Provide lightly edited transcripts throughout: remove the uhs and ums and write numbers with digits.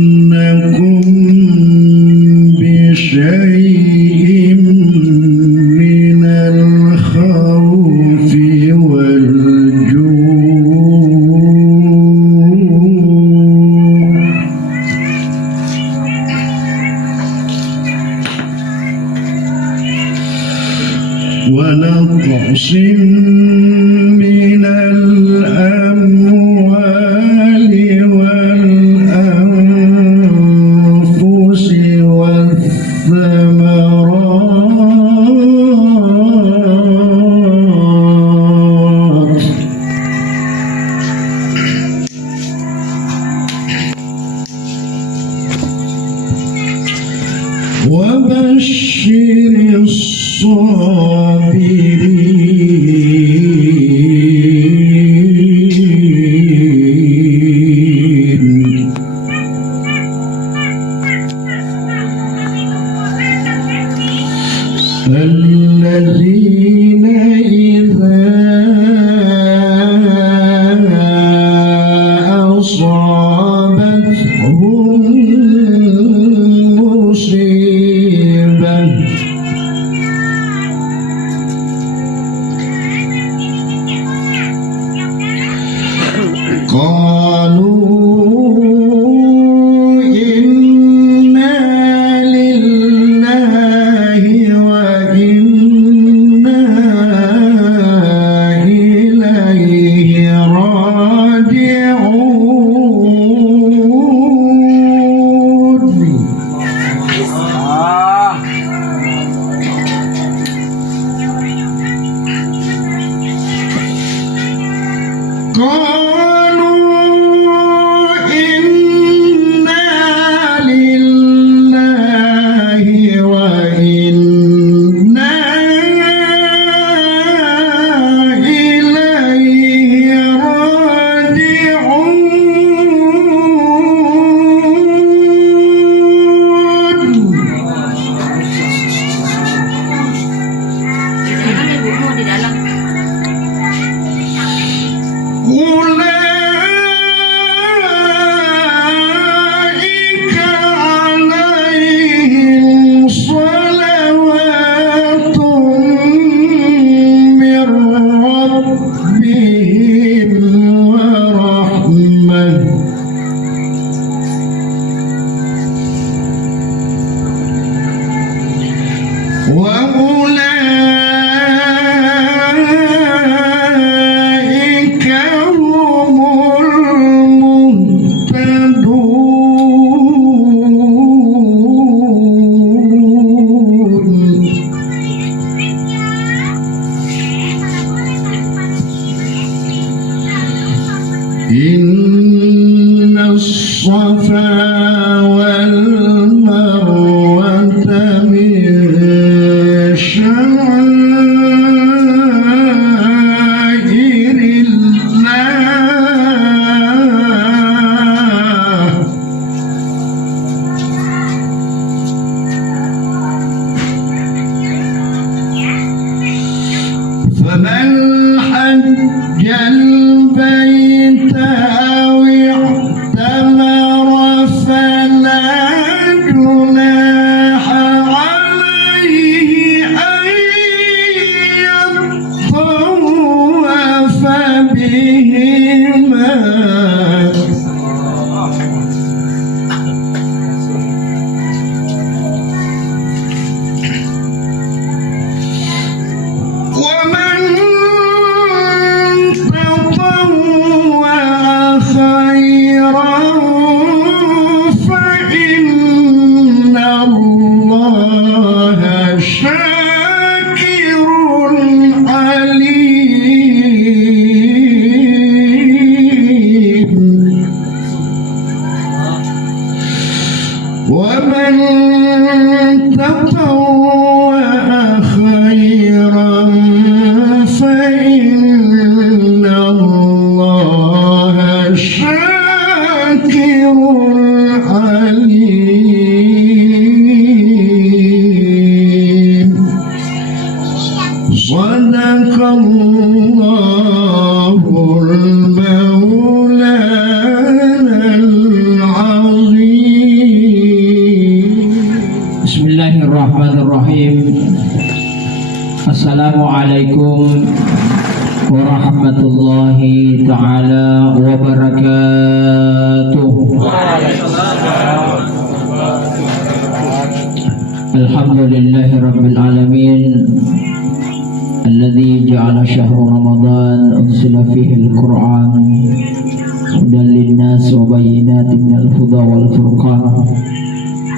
ولنبلونكم بشيء من الخوف والجوع ونقص من الأموال والأنفس والثمرات وبشر الصابرين الذين إذا أصابتهم مصيبة قالوا إنا لله وإنا إليه راجعون أولئك عليهم صلوات من ربهم ورحمة وأولئك هم المهتدون إن الصفا والمروة من شعائر الله فمن حج البيت أو اعتمر فلا جناح عليه أن يطوف بهما ومن تطوع خيرا فإن الله شاكر عليم warahmatullahi ta'ala wabarakatuh. Alhamdulillahi rabbil alamin, alladzi ja'ala syahra ramadan unsila fihi al-Qur'an hudan lin-nas wa bayyinatin minal huda wal furqan.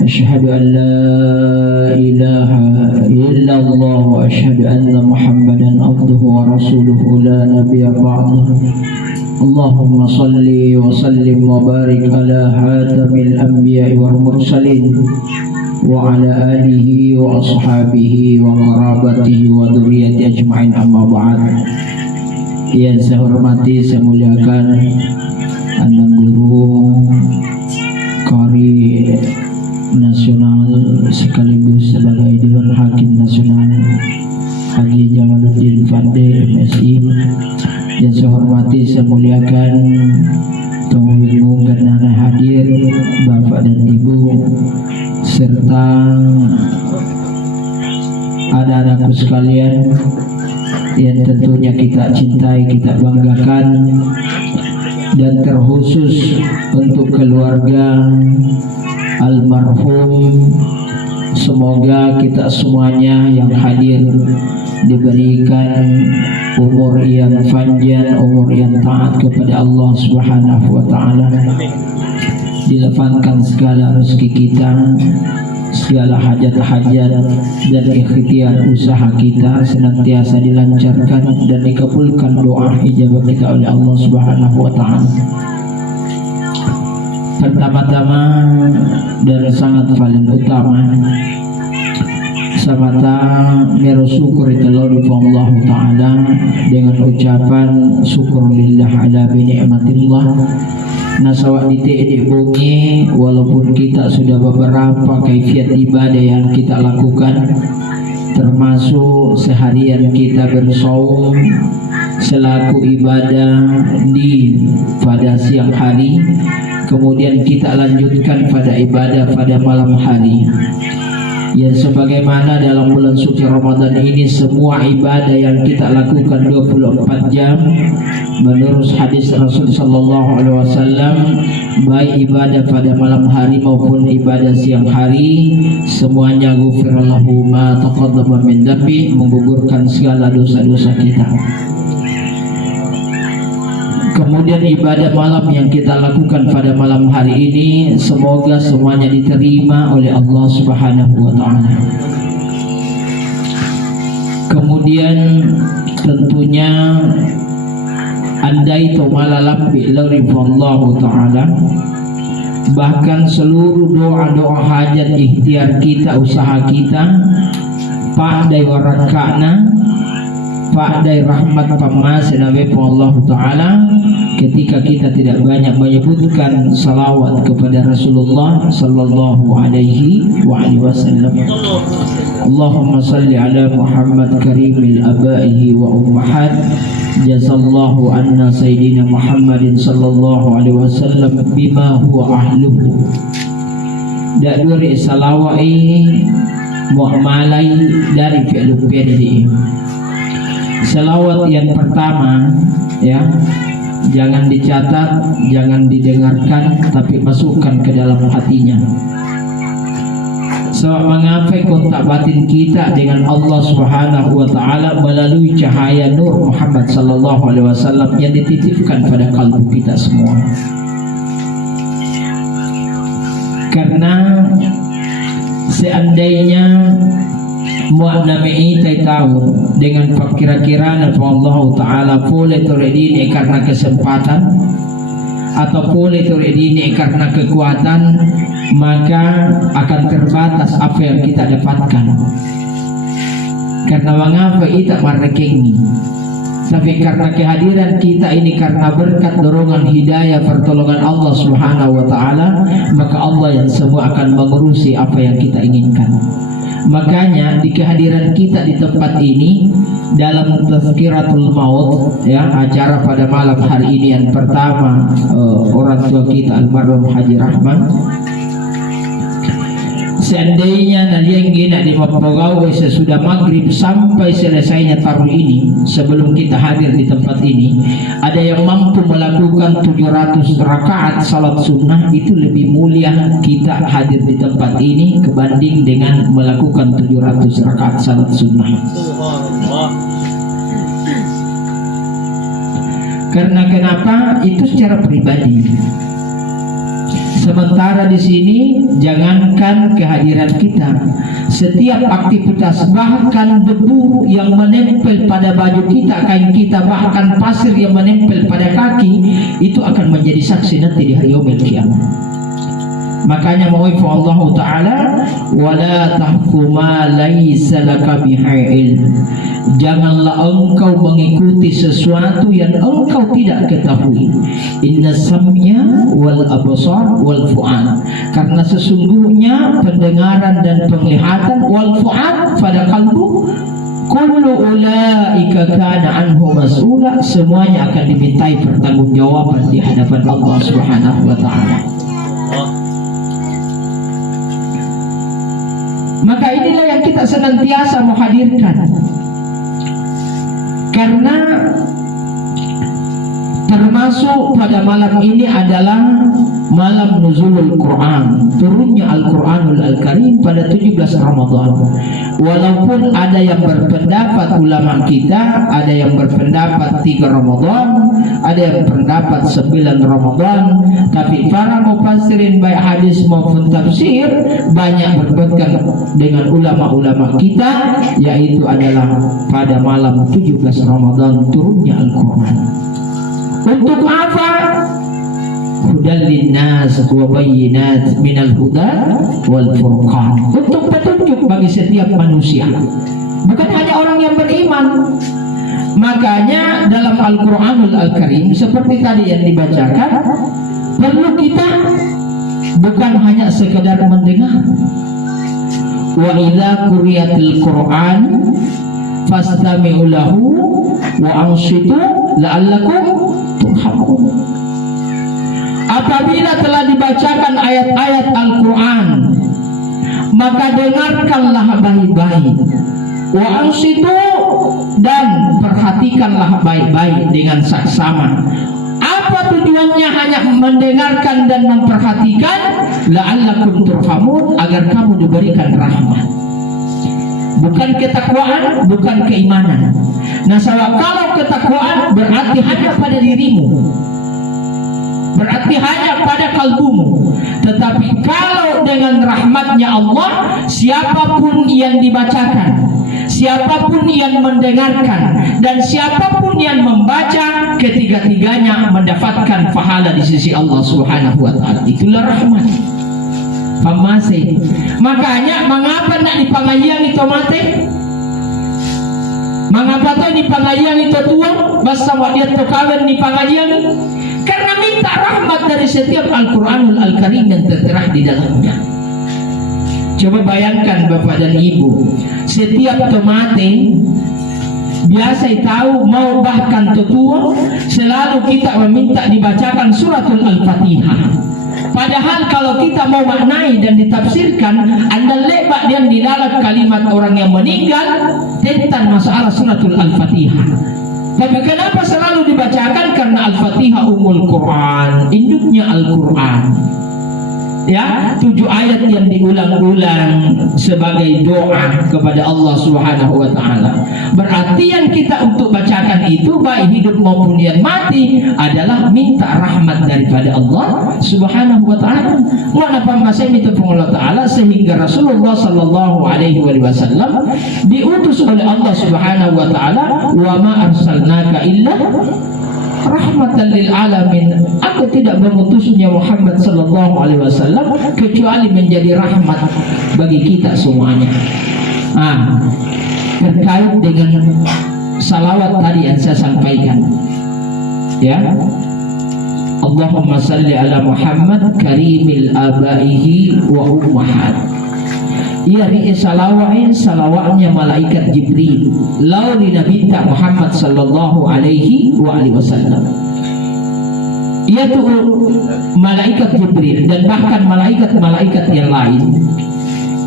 Asyhadu an la ilaha illallah wa asyhadu anna Muhammadan abduhu wa rasuluhu la nabiyya ba'dahu. Allahumma salli wa sallim wa barik ala hatamil anbiya'i wal mursalin wa ala alihi wa ashabihi wa qarabatihi wa dzurriyyati ajma'in, amma ba'd. Yang saya hormati, saya muliakan anak guru Qari Nasional sekaligus sebagai Dewan Hakim Nasional Haji Jamaluddin Fande MSI. Yang saya hormati, saya muliakan tamu karena hadir Bapak dan Ibu serta anak-anakku sekalian yang tentunya kita cintai, kita banggakan, dan terkhusus untuk keluarga almarhum. Semoga kita semuanya yang hadir diberikan umur yang panjang, umur yang taat kepada Allah Subhanahu wa taala. Dilapangkan segala rezeki kita, segala hajat-hajat dan ikhtiar usaha kita senantiasa dilancarkan dan dikabulkan doa ijabah kita oleh Allah Subhanahu wa taala. Pertama-tama dan sangat paling utama, semata merusyukuri Allah taala dengan ucapan syukurillah ala bi ni'matillah. Nasawak di bumi, walaupun kita sudah beberapa kaifiat ibadah yang kita lakukan, termasuk seharian kita bersaum selaku ibadah pada siang hari, kemudian kita lanjutkan pada ibadah pada malam hari. Yang sebagaimana dalam bulan suci Ramadan ini semua ibadah yang kita lakukan 24 jam menurut hadis Rasul sallallahu alaihi wasallam, baik ibadah pada malam hari maupun ibadah siang hari, semuanya ghufirallahu ma taqaddama min dzambi, menggugurkan segala dosa-dosa kita. Kemudian ibadah malam yang kita lakukan pada malam hari ini semoga semuanya diterima oleh Allah Subhanahu wa taala. Kemudian tentunya andai tomalalab bi'lariballahu ta'ala, bahkan seluruh doa-doa hajat ikhtiar kita, usaha kita, pa'dai waraka'na, pa'dai rahmat pamasenawe Allah ta'ala, ketika kita tidak banyak menyebutkan salawat kepada Rasulullah sallallahu alaihi wasallam. Allahumma salli ala Muhammad karimil abaihi wa ummahat, jazallahu anna sayyidina Muhammadin sallallahu alaihi wasallam bima huwa ahluhu. Dari salawai mu'malai dari fi'lu fi'li. Salawat yang pertama, ya, jangan dicatat, jangan didengarkan, tapi masukkan ke dalam hatinya. Sebab mengapai kontak batin kita dengan Allah Subhanahu wa taala melalui cahaya nur Muhammad sallallahu alaihi wasallam yang dititipkan pada kalbu kita semua. Karena seandainya mu'nami kita tahu dengan kira-kira Allah taala boleh turidini karena kesempatan atau boleh turidini karena kekuatan, maka akan terbatas apa yang kita dapatkan. Karena mengapa kita merekengi, tapi karena kehadiran kita ini karena berkat dorongan hidayah pertolongan Allah Subhanahu wa taala, maka Allah yang semua akan mengurusi apa yang kita inginkan. Makanya di kehadiran kita di tempat ini dalam Tazkiratul Maut, ya, acara pada malam hari ini yang pertama orang tua kita almarhum Haji Rahman, seandainya nalian gina di pegawai sesudah maghrib sampai selesainya taruh ini, sebelum kita hadir di tempat ini, ada yang mampu melakukan 700 rakaat salat sunnah, itu lebih mulia kita hadir di tempat ini kebanding dengan melakukan 700 rakaat salat sunnah. Karena kenapa? Itu secara pribadi. Sementara di sini jangankan kehadiran kita, setiap aktivitas, bahkan debu yang menempel pada baju kita, kain kita, bahkan pasir yang menempel pada kaki, itu akan menjadi saksi nanti di hari yaumil qiyamah. Makanya mauifu Allah Ta'ala, wala tahfu ma laysa laka bihi ilm. Janganlah engkau mengikuti sesuatu yang engkau tidak ketahui. Inna sam'ya wal absar wal fu'ad. Karena sesungguhnya pendengaran dan penglihatan, wal fu'ad, pada kalbu, kullu ulaika kana anhu mas'ula, semuanya akan dimintai pertanggungjawaban di hadapan Allah Subhanahu wa taala. Maka inilah yang kita senantiasa menghadirkan, karena termasuk pada malam ini adalah malam nuzulul Quran, turunnya Al-Quranul Al-Karim pada 17 Ramadan. Walaupun ada yang berpendapat, ulama kita ada yang berpendapat 3 Ramadan, ada yang berpendapat 9 Ramadan, tapi para mufassirin baik hadis maupun tafsir banyak berpegang dengan ulama-ulama kita, yaitu adalah pada malam 17 Ramadan turunnya Al-Quran. Untuk apa? Hudal linnas wa bayyinat minal huda wal furqan. Untuk petunjuk bagi setiap manusia, bukan hanya orang yang beriman. Makanya dalam Al-Quranul Al-Karim seperti tadi yang dibacakan, perlu kita bukan hanya sekedar mendengar. Wa idza quriyatil Qur'an fastami'u lahu wa ansitu la'allakum turhamun. Apabila telah dibacakan ayat-ayat Al-Quran, maka dengarkanlah baik-baik. Wa ansitu, dan perhatikanlah baik-baik dengan saksama. Apa tujuannya? Hanya mendengarkan dan memperhatikan, la'allakum turhamun, agar kamu diberikan rahmat. Bukan ketakwaan, bukan keimanan. Nah, kalau ketakwaan berarti hanya pada dirimu, berarti hanya pada kalbumu. Tetapi kalau dengan rahmatnya Allah, siapapun yang dibacakan, siapapun yang mendengarkan, dan siapapun yang membaca, ketiga-tiganya mendapatkan pahala di sisi Allah Subhanahu wa taala. Itulah rahmat. Pamase. Makanya mengapa nak di pengajian itu mati? Mengapa tuh di pengajian itu tua? Basta dia tu kawin di pengajian? Karena minta rahmat dari setiap Al-Quranul Al-Karim yang tertera di dalamnya. Coba bayangkan Bapak dan Ibu, setiap tomate biasa tahu mau bahkan tetua, selalu kita meminta dibacakan suratul Al-Fatihah. Padahal kalau kita mau maknai dan ditafsirkan, anda lebat yang di dalam kalimat orang yang meninggal tentang masalah suratul Al-Fatihah. Tapi kenapa selalu dibacakan? Karena Al-Fatihah umul Quran, induknya Al-Quran. Ya, 7 ayat yang diulang-ulang sebagai doa kepada Allah Subhanahu wa taala. Berarti yang kita untuk bacakan itu baik hidup maupun yang mati adalah minta rahmat daripada Allah Subhanahu wa taala. Mana pembahasan itu Allah taala sehingga Rasulullah sallallahu alaihi wasallam diutus oleh Allah Subhanahu wa taala, wa ma arsalnaka illa rahmatan lil alamin. Aku tidak mengutusnya Muhammad sallallahu alaihi wasallam kecuali menjadi rahmat bagi kita semuanya. Terkait dengan salawat tadi yang saya sampaikan, ya, Allahumma salli ala Muhammad karimil abaihi wa ummahat. Ia salawatnya malaikat Jibril lalu Nabi Muhammad sallallahu alaihi wasallam. Yaitu malaikat Jibril dan bahkan malaikat-malaikat yang lain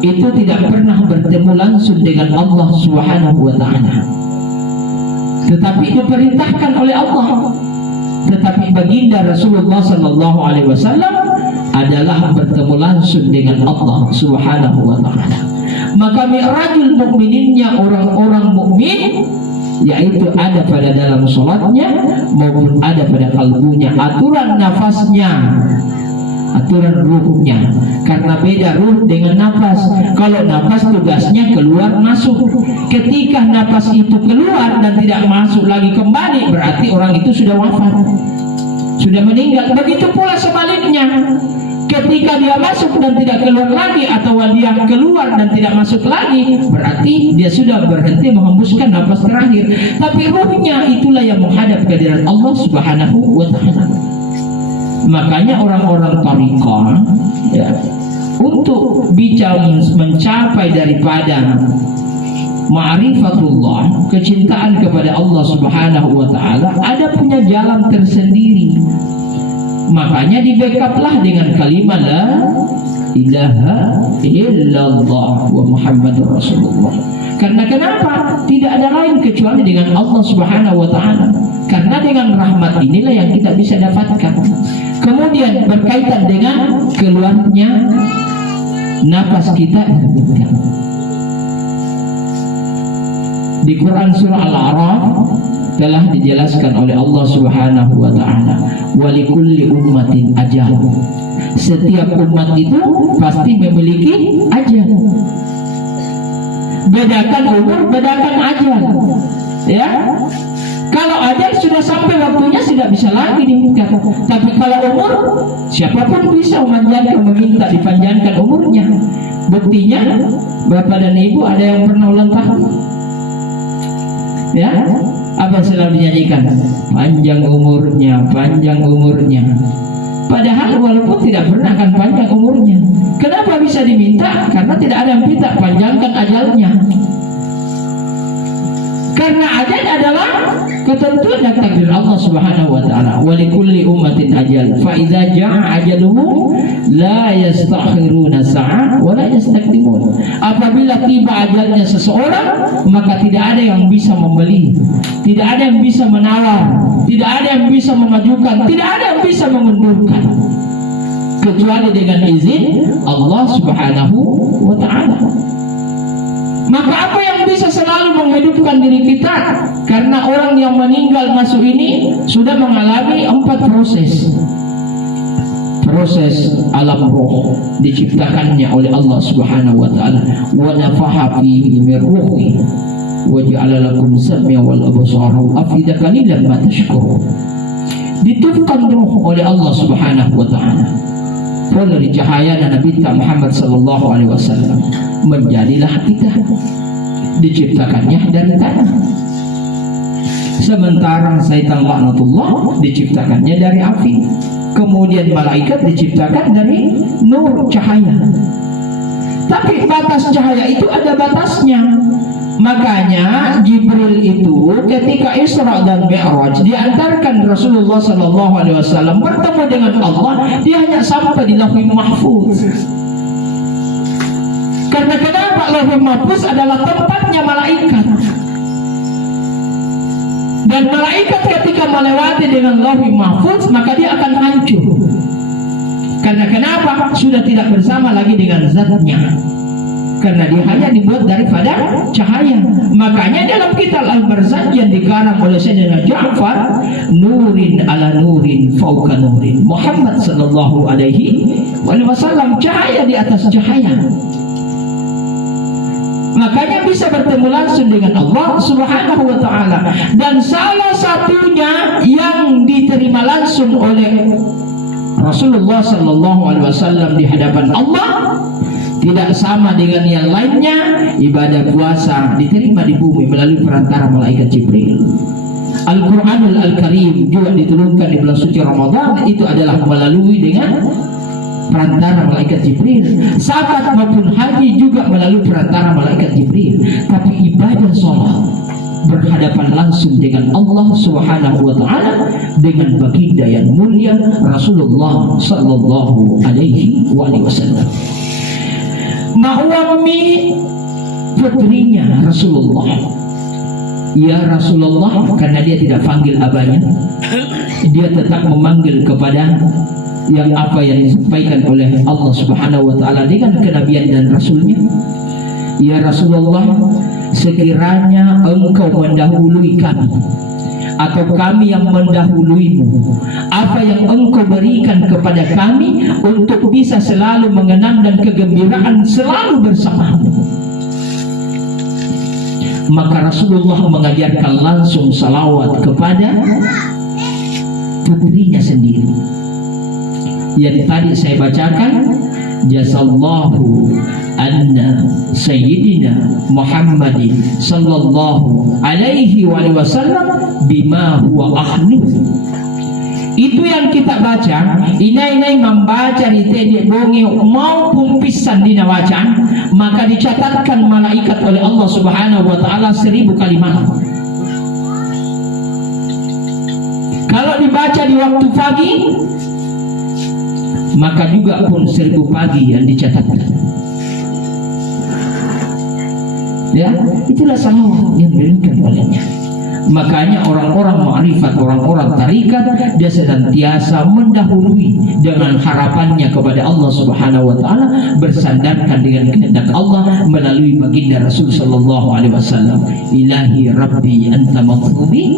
itu tidak pernah bertemu langsung dengan Allah Subhanahu wa taala, tetapi diperintahkan oleh Allah. Tetapi baginda Rasulullah sallallahu alaihi wasallam adalah bertemu langsung dengan Allah Subhanahu wa taala. Maka mi'rajul mukmininnya orang-orang mukmin yaitu ada pada dalam salatnya maupun ada pada kalbunya, aturan nafasnya, aturan ruhnya. Karena beda ruh dengan nafas. Kalau nafas tugasnya keluar masuk. Ketika nafas itu keluar dan tidak masuk lagi kembali, berarti orang itu sudah wafat, sudah meninggal. Begitu pula sebaliknya, ketika dia masuk dan tidak keluar lagi, atau dia keluar dan tidak masuk lagi, berarti dia sudah berhenti menghembuskan nafas terakhir. Tapi ruhnya itulah yang menghadap kehadirat Allah Subhanahu wa taala. Makanya orang-orang tariqah ya, untuk bicara mencapai daripada ma'rifatullah, kecintaan kepada Allah Subhanahu wa taala, ada punya jalan tersendiri. Makanya di backuplah dengan kalimat la ilaha illallah wa Muhammadur Rasulullah. Karena kenapa? Tidak ada lain kecuali dengan Allah Subhanahu wa taala. Karena dengan rahmat inilah yang kita bisa dapatkan. Kemudian berkaitan dengan keluarnya nafas kita di Quran surah Al-A'raf telah dijelaskan oleh Allah Subhanahu wa taala, walikulli ummatin ajal. Setiap umat itu pasti memiliki ajal. Bedakan umur, bedakan ajal. Ya. Kalau ajal sudah sampai waktunya tidak bisa lagi diminta. Tapi kalau umur, siapapun bisa meminta dipanjangkan umurnya. Buktinya, Bapak dan Ibu ada yang pernah ulang tahun? Ya, apa selalu dinyanyikan? Panjang umurnya, panjang umurnya. Padahal walaupun tidak pernah akan panjang umurnya. Kenapa bisa diminta? Karena tidak ada yang minta panjangkan ajalnya. Karena ajal adalah ketentuan dan takdir Allah Subhanahu wa taala. Wa likulli ummatin ajal. Fa idza jaa ajaluhum la yastakhiruna sa'ah wa la yastaqdimun. Apabila tiba ajalnya seseorang, maka tidak ada yang bisa membeli, tidak ada yang bisa menawar, tidak ada yang bisa memajukan, tidak ada yang bisa memundurkan, kecuali dengan izin Allah Subhanahu wa taala. Maka apa yang bisa selalu menghidupkan diri kita? Karena orang yang meninggal masuk ini sudah mengalami 4 proses. Proses alam roh diciptakannya oleh Allah Subhanahu wa taala. Wa nafaha fihi min ruhi wa ja'ala lakum sam'a wal absara wal afida qalilan ma tashkurun. Ditiupkan roh oleh Allah Subhanahu wa taala. Dari cahaya Nabi Muhammad sallallahu alaihi wasallam, menjadilah kita, diciptakannya dari tanah. Sementara Syaitan laknatullah diciptakannya dari api. Kemudian malaikat diciptakan dari nur cahaya. Tapi batas cahaya itu ada batasnya. Makanya Jibril itu ketika Isra dan Mi'raj diantarkan Rasulullah sallallahu alaihi wasallam bertemu dengan Allah, dia hanya sampai di Lauhul Mahfuz. Karena kenapa? Lauhul Mahfuz adalah tempatnya malaikat. Dan malaikat ketika melewati dengan Lauhul Mahfuz, maka dia akan hancur. Karena kenapa? Sudah tidak bersama lagi dengan zatnya. Karena dia hanya dibuat daripada cahaya. Makanya dalam kitab Al-Barzanj yang dikarang oleh Sayyidina Ja'far, nurin ala nurin fauqa nurin. Muhammad sallallahu alaihi wasallam cahaya di atas cahaya. Makanya bisa bertemu langsung dengan Allah Subhanahu wa taala. Dan salah satunya yang diterima langsung oleh Rasulullah sallallahu alaihi wasallam di hadapan Allah tidak sama dengan yang lainnya. Ibadah puasa diterima di bumi melalui perantara malaikat Jibril. Al-Quranul Al-Karim juga diturunkan di bulan suci Ramadan, itu adalah melalui dengan perantara malaikat Jibril. Sabat maupun haji juga melalui perantara malaikat Jibril. Tapi ibadah sholat berhadapan langsung dengan Allah Subhanahu wa taala dengan baginda yang mulia Rasulullah sallallahu alaihi wasallam. Ma'wami putrinya Rasulullah. Ya Rasulullah, karena dia tidak panggil abahnya, dia tetap memanggil kepada yang apa yang disampaikan oleh Allah Subhanahu wa taala dengan kenabian dan rasulnya. Ya Rasulullah, sekiranya engkau mendahului kami atau kami yang mendahuluimu, apa yang engkau berikan kepada kami untuk bisa selalu mengenang dan kegembiraan selalu bersamamu. Maka Rasulullah mengajarkan langsung salawat kepada putrinya sendiri yang tadi saya bacakan, jazallahu anna sayyidina Muhammadin sallallahu alaihi wasallam bima huwa ahlu. Itu yang kita baca, inai membaca di tadi bonge maupun pisan dina wacan, maka dicatatkan malaikat oleh Allah Subhanahu wa taala 1000 kalimat. Kalau dibaca di waktu pagi, maka juga pun 1000 pagi yang dicatatkan. Ya, itulah salawat yang diberikan olehnya. Makanya orang-orang ma'rifat, orang-orang tarikat, dia senantiasa mendahului dengan harapannya kepada Allah Subhanahu wa taala, bersandarkan dengan kehendak Allah melalui baginda Rasul sallallahu alaihi wasallam. Ilahi Rabbi anta maghlubi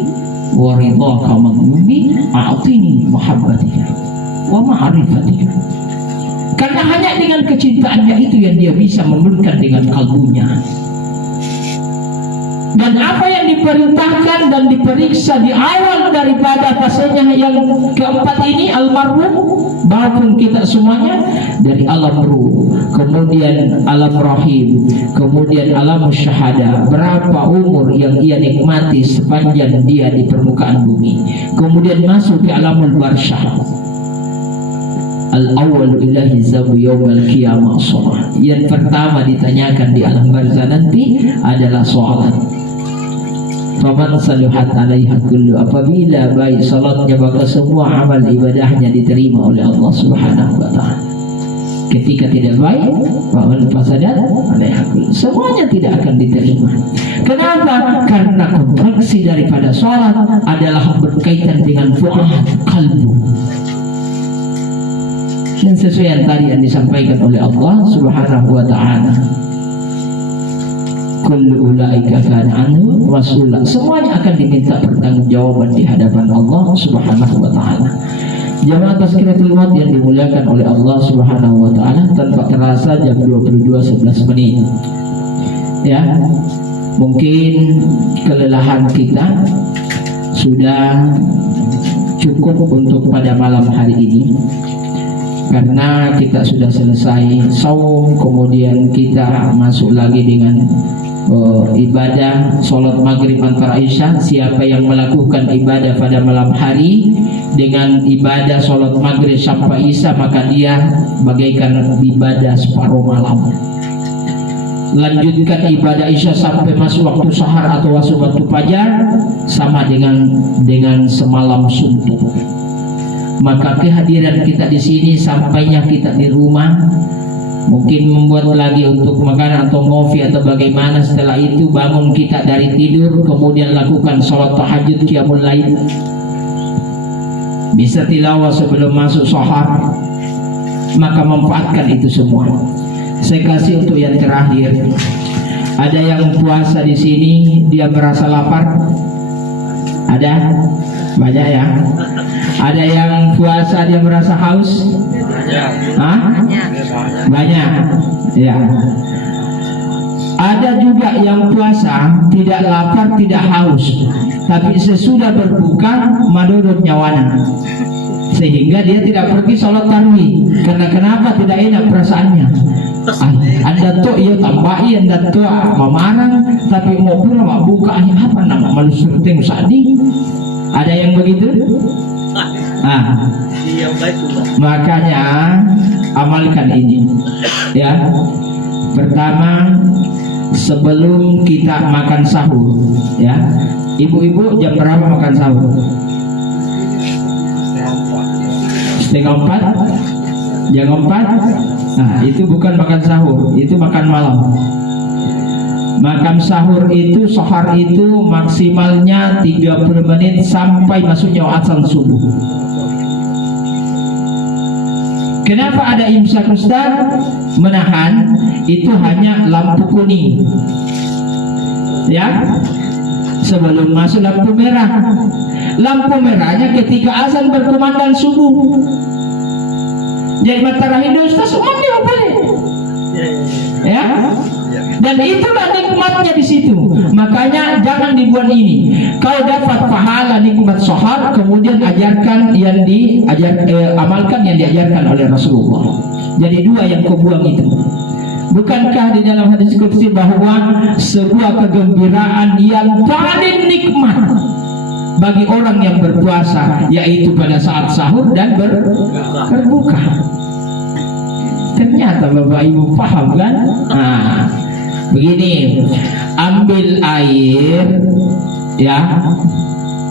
wa ridhaka maghlubi, a'tini muhabbatika wa ma'rifatika. Karena hanya dengan kecintaannya itu yang dia bisa memberikan dengan kalbunya. Dan apa yang diperintahkan dan diperiksa di awal daripada fasenya yang keempat ini, al-marhum, maupun kita semuanya, dari alam ruh, kemudian alam rahim, kemudian alam syahada, berapa umur yang ia nikmati sepanjang dia di permukaan bumi, kemudian masuk ke alamul barsyah. Al-awwal ilahi zabu yawmal qiyamah sholat. Yang pertama ditanyakan di alam barzah nanti adalah sholat. Faman saluhat alaiha kullu, apabila baik salatnya maka semua amal ibadahnya diterima oleh Allah Subhanahu wa taala. Ketika tidak baik, faman fasadat alaiha kullu, semuanya tidak akan diterima. Kenapa? Karena kontraksi daripada salat adalah berkaitan dengan fu'ad, kalbu. Dan sesuai yang tadi yang disampaikan oleh Allah Subhanahu wa taala, kullu ulaika kana anhu mas'ula, semuanya akan diminta pertanggungjawaban di hadapan Allah Subhanahu wa taala. Jamaah Tazkiratul Maut yang dimuliakan oleh Allah Subhanahu wa taala, tanpa terasa jam 22:11. Ya. Mungkin kelelahan kita sudah cukup untuk pada malam hari ini. Karena kita sudah selesai saum, kemudian kita masuk lagi dengan ibadah sholat maghrib antara isya. Siapa yang melakukan ibadah pada malam hari dengan ibadah sholat maghrib sampai isya, maka dia bagaikan ibadah separuh malam. Lanjutkan ibadah isya sampai masuk waktu sahar atau waktu fajar, sama dengan semalam suntuk. Maka kehadiran kita di sini, sampainya kita di rumah, mungkin membuat lagi untuk makan atau ngopi atau bagaimana. Setelah itu bangun kita dari tidur, kemudian lakukan sholat tahajud qiyamul lail, bisa tilawah sebelum masuk sahar, maka manfaatkan itu semua. Saya kasih untuk yang terakhir. Ada yang puasa di sini dia merasa lapar? Ada? Banyak ya. Ada yang puasa dia merasa haus? Hah? Banyak. Ya. Ada juga yang puasa tidak lapar, tidak haus, tapi sesudah berbuka madorot nyawana, sehingga dia tidak pergi sholat tarawih. Karena kenapa? Tidak enak perasaannya. Anda tuh ya tambahi, Anda tuh memarang, tapi mau pulang mau buka apa nama malu surting sadi. Ada yang begitu? Makanya amalkan ini. Ya. Pertama, sebelum kita makan sahur, ya. Ibu-ibu jam berapa makan sahur? 3:30. Jam 4. Nah, itu bukan makan sahur, itu makan malam. Makan sahur itu, sahar itu maksimalnya 30 menit sampai masuknya azan subuh. Kenapa ada imsak Ustaz? Menahan itu hanya lampu kuning, ya, sebelum masuk lampu merah. Lampu merahnya ketika azan berkumandang subuh. Jadi matahari Ustaz umatnya boleh, ya. Dan itulah nikmatnya di situ. Makanya jangan dibuat ini. Kau dapat pahala nikmat sahar, kemudian ajarkan yang amalkan yang diajarkan oleh Rasulullah. Jadi dua yang kau buang itu. Bukankah di dalam hadis qudsi bahwa sebuah kegembiraan yang paling nikmat bagi orang yang berpuasa yaitu pada saat sahur dan berbuka. Ternyata Bapak Ibu paham kan? Nah, begini, ambil air, ya,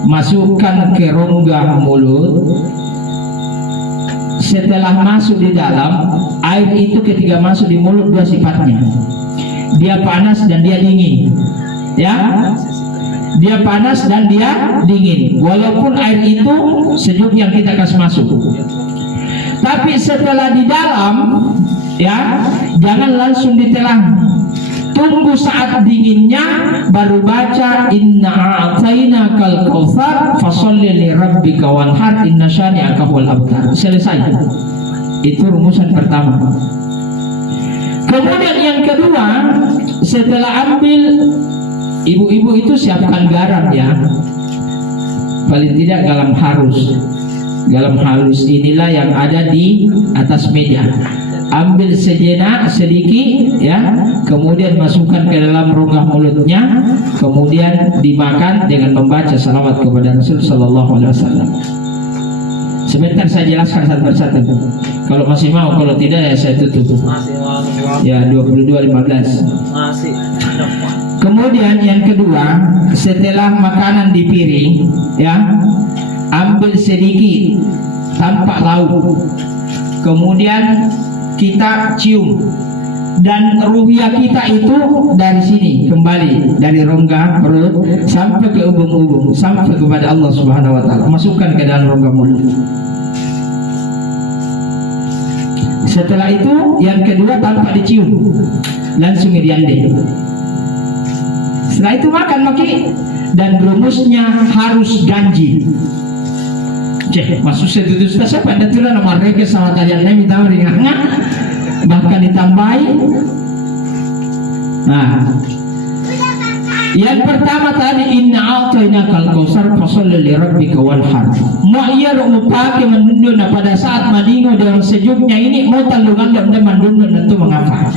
masukkan ke rongga mulut. Setelah masuk di dalam, air itu ketika masuk di mulut dua sifatnya. Dia panas dan dia dingin, ya. Dia panas dan dia dingin. Walaupun air itu sejuk yang kita kasih masuk. Tapi setelah di dalam, ya, jangan langsung ditelan. Tunggu saat dinginnya, baru baca inna a'tainakal kautsar fasholli li rabbika wanhar inna syani'aka huwal abtar. Selesai. Itu rumusan pertama. Kemudian yang kedua, setelah ambil, ibu-ibu itu siapkan garam, ya. Paling tidak garam halus. Garam halus inilah yang ada di atas meja. Ambil sejenak sedikit, ya, kemudian masukkan ke dalam rongga mulutnya, kemudian dimakan dengan membaca salawat kepada Rasul Sallallahu Alaihi Wasallam. Sebentar saya jelaskan satu persatu. Kalau masih mau, kalau tidak ya saya tutup. Ya 22:15. Masih. Kemudian yang kedua, setelah makanan di piring, ya, ambil sedikit tanpa lauk, kemudian kita cium, dan ruhiyah kita itu dari sini kembali dari rongga perut sampai ke ubun-ubun sampai kepada Allah Subhanahu Wa Taala. Masukkan ke dalam rongga mulut. Setelah itu yang kedua tanpa dicium, langsung diande. Setelah itu makan maki, dan rumusnya harus ganjil. Maksud saya itu siapa ada tulah nomor mereka sama kalian nabi tahu ringannya, bahkan ditambahi. Nah, yang pertama tadi inna a'tainakal kautsar fasholli li rabbika wanhar. Mau ia upake mendundun pada saat madingo dengan sejuknya ini mau talungan dan mendundun itu mengapa?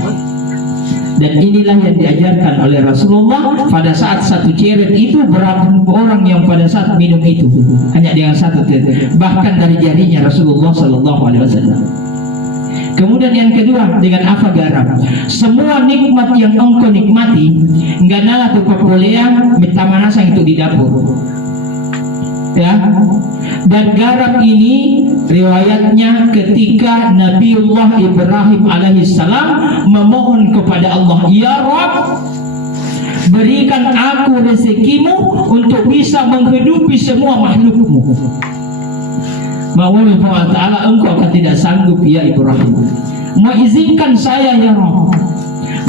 Dan inilah yang diajarkan oleh Rasulullah. Pada saat satu ceret itu berapa orang yang pada saat minum itu hanya dengan satu tetes, bahkan dari jarinya Rasulullah Sallallahu Alaihi Wasallam. Kemudian yang kedua, dengan apa garam? Semua nikmat yang engkau nikmati, enggak nala tu papoleang metamanasang itu di dapur, ya. Dan garam ini riwayatnya ketika Nabiullah Ibrahim alaihissalam memohon kepada Allah, ya Rabb, berikan aku rezekimu untuk bisa menghidupi semua makhlukmu. Bahwa Allah Ta'ala engkau akan tidak sanggup ya Ibrahim, mengizinkan saya ya Rabb.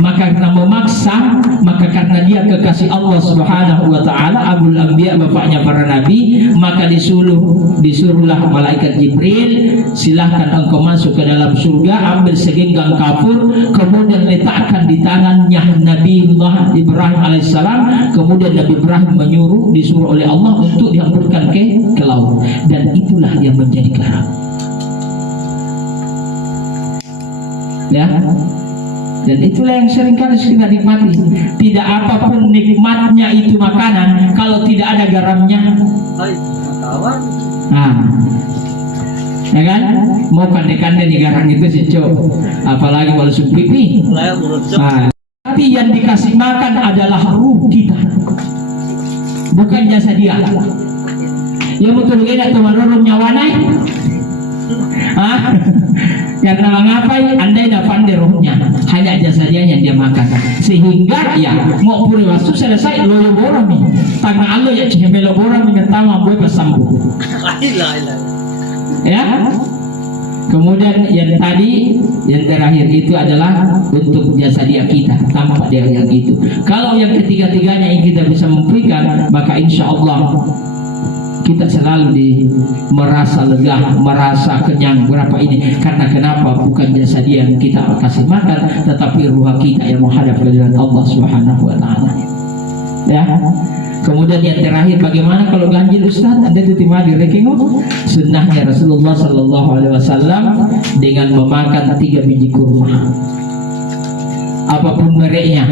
Maka karena memaksa, maka karena dia kekasih Allah Subhanahu Wa Ta'ala, Abul Anbiya, bapaknya para nabi, maka disuruhlah malaikat Jibril, silahkan engkau masuk ke dalam surga, ambil segenggam kapur, kemudian letakkan di tangannya Nabiullah Ibrahim alaihissalam. Kemudian Nabi Ibrahim disuruh oleh Allah untuk dihamburkan ke laut, dan itulah yang menjadi garam, ya. Dan itulah yang seringkali kita nikmati. Tidak apapun nikmatnya itu makanan kalau tidak ada garamnya. Nah, ya kan? Mau kande-kande nih garam itu sih cok. Apalagi kalau sup pipi. Nah, tapi yang dikasih makan adalah ruh kita, bukan jasa dia. Ya betul tidak teman-teman nyawanai. Ah, karena mengapai andai dapat rohnya hanya jasadnya yang dia makan, sehingga ya mau puri waktu selesai loyo borami tangan Allah ya cihembelo borami pertama boy pasambu ya. Kemudian yang tadi, yang terakhir itu adalah untuk jasa dia kita, tampak dia yang itu. Kalau yang ketiga-tiganya yang kita bisa memberikan, maka insya Allah kita selalu merasa lega, merasa kenyang berapa ini. Karena kenapa? Bukan jasa dia yang kita kasih makan, tetapi ruh kita yang menghadap ke Allah Subhanahu Wa Taala. Ya. Kemudian yang terakhir, bagaimana kalau ganjil Ustaz? Ada itu timadi rekengo sunnahnya Rasulullah Sallallahu Alaihi Wasallam dengan memakan 3 biji kurma, apapun mereknya.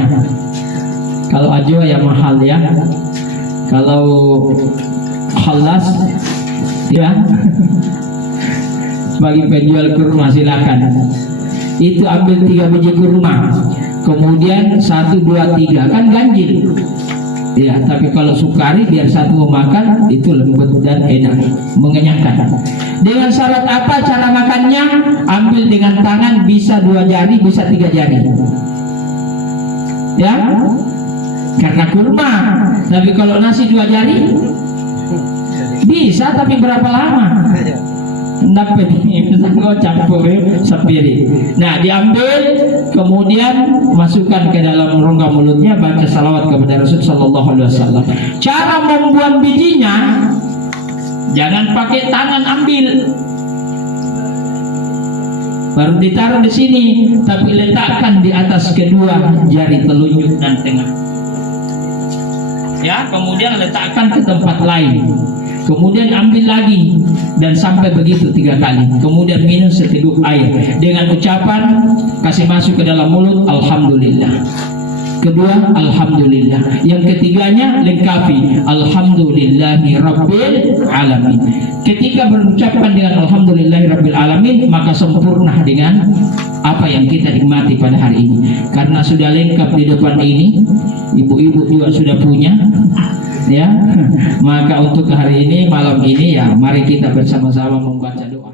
Kalau ajwa ya mahal ya, kalau khalas ya bagi penjual kurma silakan. Itu ambil 3 biji kurma, kemudian 1, 2, 3 kan ganjil. Ya, tapi kalau sukari biar satu memakan itu lembut dan enak, mengenyangkan. Dengan syarat apa cara makannya? Ambil dengan tangan, bisa 2 jari, bisa 3 jari. Ya, karena kurma. Tapi kalau nasi 2 jari bisa, tapi berapa lama? Dapat ini campur sapiri. Nah, diambil kemudian masukkan ke dalam rongga mulutnya, baca salawat kepada Rasul Sallallahu Alaihi Wasallam. Cara membuang bijinya, jangan pakai tangan ambil, baru ditaruh di sini, tapi letakkan di atas kedua jari telunjuk dan tengah. Ya, kemudian letakkan ke tempat lain. Kemudian ambil lagi dan sampai begitu 3 kali. Kemudian minum seteguk air dengan ucapan kasih masuk ke dalam mulut alhamdulillah. Kedua alhamdulillah. Yang ketiganya lengkapi alhamdulillahi rabbil alamin. Ketika berucapkan dengan alhamdulillahi rabbil alamin, maka sempurna dengan apa yang kita nikmati pada hari ini. Karena sudah lengkap di depan ini, ibu-ibu juga sudah punya. Ya, maka untuk hari ini, malam ini ya, mari kita bersama-sama membaca doa.